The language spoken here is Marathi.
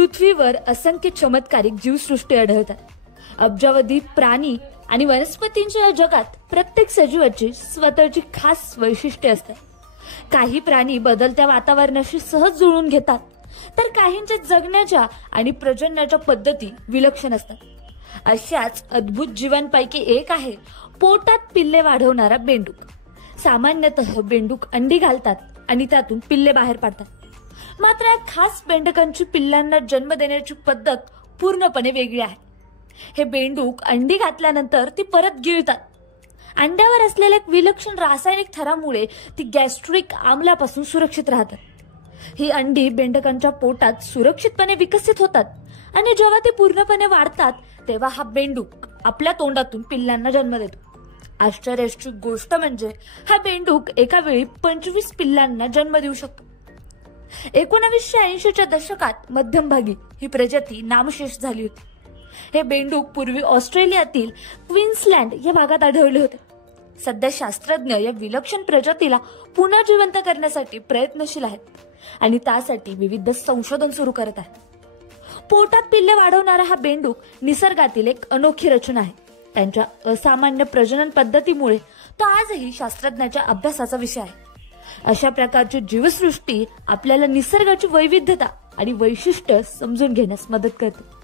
पृथ्वीवर असंख्य चमत्कारिक जीवसृष्टी आढळतात. अब्जावधी प्राणी आणि वनस्पतींच्या या जगात प्रत्येक सजीवाची स्वतःची खास वैशिष्ट्ये असतात. काही प्राणी बदलत्या वातावरणाशी सहज जुळून घेतात, तर काहींच्या जगण्याच्या आणि प्रजननाच्या पद्धती विलक्षण असतात. अशाच अद्भुत जीवांपैकी एक आहे पोटात पिल्ले वाढवणारा बेंडूक. सामान्यतः बेंडूक अंडी घालतात आणि त्यातून पिल्ले बाहेर पाडतात. मात्र या खास बेंडकांची पिल्लांना जन्म देण्याची पद्धत पूर्णपणे वेगळी आहे. हे बेंडूक अंडी घातल्यानंतर ती परत गिळतात. अंड्यावर असलेल्या एक विलक्षण रासायनिक थरामुळे ती गॅस्ट्रिक आम्लापासून सुरक्षित राहतात. ही अंडी बेंडकांच्या पोटात सुरक्षितपणे विकसित होतात आणि जेव्हा ते पूर्णपणे वाढतात तेव्हा हा बेंडूक आपल्या तोंडातून पिल्लांना जन्म देतो. आश्चर्याची गोष्ट म्हणजे हा बेंडूक एका वेळी 25 पिल्लांना जन्म देऊ शकतो. 1980च्या दशकात मध्यमभागी ही प्रजाती नामशेष झाली होती. हे बेंडूक पूर्वी ऑस्ट्रेलियातील क्वीन्सलँड या भागात आढळले होते. सध्या शास्त्रज्ञ या विलक्षण प्रजातीला पुन्हा जिवंत करण्यासाठी प्रयत्नशील आहेत आणि त्यासाठी विविध संशोधन सुरू करत आहेत. पोटात पिल्ले वाढवणारा हा बेंडूक निसर्गातील एक अनोखी रचना आहे. त्यांच्या असामान्य प्रजनन पद्धतीमुळे तो आजही शास्त्रज्ञाच्या अभ्यासाचा विषय आहे. अशा प्रकारची जीवसृष्टी आपल्याला निसर्गाची वैविध्यता आणि वैशिष्ट्य समजून घेण्यास मदत करते.